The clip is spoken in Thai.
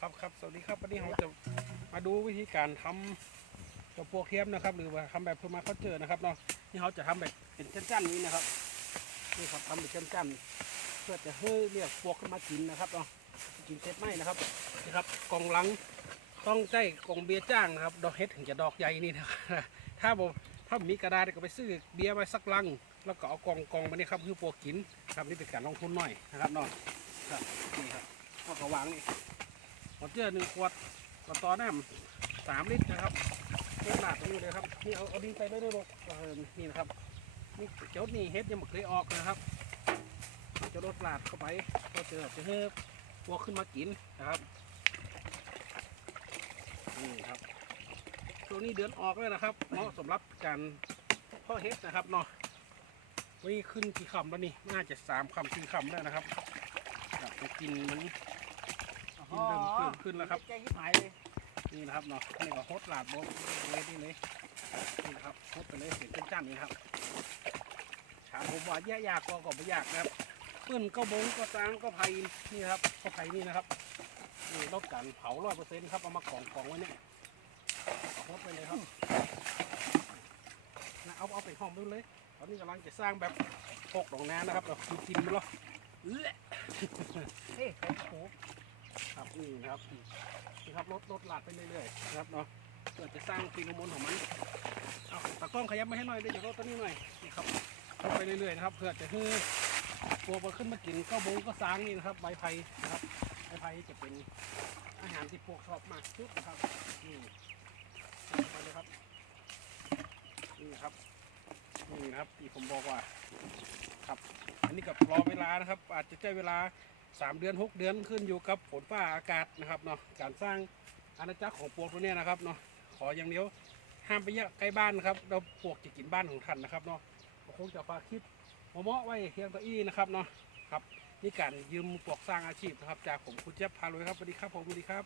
ครับครับสวัสดีครับวันนี้เราจะมาดูวิธีการทำตัวพวกเทียมนะครับ หรือว่าทำแบบเพื่อมาเขาเจอนะครับเนาะนี่เขาจะทำแบบเป็นจั่นๆนี้นะครับนี่ครับทำเป็นจั่นๆเพื่อจะให้เรียกพวกขึ้นมากินนะครับเนาะกินเสร็จไหมนะครับนี่ครับกองหลังต้องใจกองเบียร์จ้างนะครับ ดอกเฮ็ดถึงจะดอกใหญ่นี่นะครับถ้าผมถ้ามีกระดาษก็ไปซื้อเบียร์ไว้สักลัง แล้วก็เอากองกองมานี่ครับคือพวกกินครับนี่เป็นการลงทุนหน่อยนะครับเนาะครับนี่ครับเอกระวางนี่ หมดเจือหนึ่งขวดก็ต่อน้ำสามลิตรนะครับเฮ็ดหลาดตรงนี้เลยครับนี่เอาเอาดินไปด้วยลูกเออนี่นะครับนี่เจ้านี่เฮ็ดยังไม่เคยออกนะครับจะรดหลาดเข้าไปก็เจอจะให้พวกขึ้นมากินนะครับนี่ครับช่วงนี้เดือนออกแล้วนะครับเหมาะสำหรับการพ่อเฮ็ดนะครับเนาะวันนี้ขึ้นกี่คำแล้วนี่น่าจะสามคำสี่คำแล้วนะครับจะกินมัน เริ่มขึ้นขึ้นแล้วครับ ใจยิบหายเลยนี่นะครับเนาะนี่ก็โคตรหลาดโบกเลยนี่เลยนี่นะครับโคตรไปเลยเสียงจันๆนี่ครับถามผมว่าแย่ยากก็ก็ไม่ยากนะครับปืนก็บงก็จางก็ไผ่นี่ครับก็ไผ่นี่นะครับนี่ลดการเผาร้อยเปอร์เซ็นต์ครับเอามากองกองไว้เนี่ยโคตรไปเลยครับนะเอาเอาไปห้องดูเลยตอนนี้กำลังจะสร้างแบบพกดองน้ำนะครับเราคือกินมันหรอเอื้อเฮ้ยโอ้โห ครับนี่ครับนี่ครับรถรถลาดไปเรื่อยๆนะครับเนาะเพื่อจะสร้างฟีโรโมนของมันเอาตากล้องขยับมาให้หน่อยเดี๋ยวรถตัวนี้หน่อยนี่ครับรถไปเรื่อยๆนะครับเพื่อจะให้พวกมันขึ้นมากินก็บงก็สางนี่นะครับใบไผ่นะครับใบไผ่จะเป็นอาหารที่พวกชอบมากที่สุดนะครับนี่ไปเลยครับนี่ครับนี่นะครับที่ผมบอกว่าครับ อันนี้กับรอเวลานะครับ อาจจะใช้เวลา สามเดือนหกเดือนขึ้นอยู่กับฝนฟ้าอากาศนะครับเนาะการสร้างอาณาจักรของปลวกตัวเนี้ยนะครับเนาะขออย่างเดียวห้ามไปเยอะใกล้บ้านนะครับเราปลวกจะกินบ้านของท่านนะครับเนาะก็คงจะฝากคลิปหมอเมาะไว้เฮียงตะอี้นะครับเนาะครับนี่การยืมปลวกสร้างอาชีพนะครับจากผมคุณเจี๊ยบพารวยครับสวัสดีครับผมสวัสดีครับ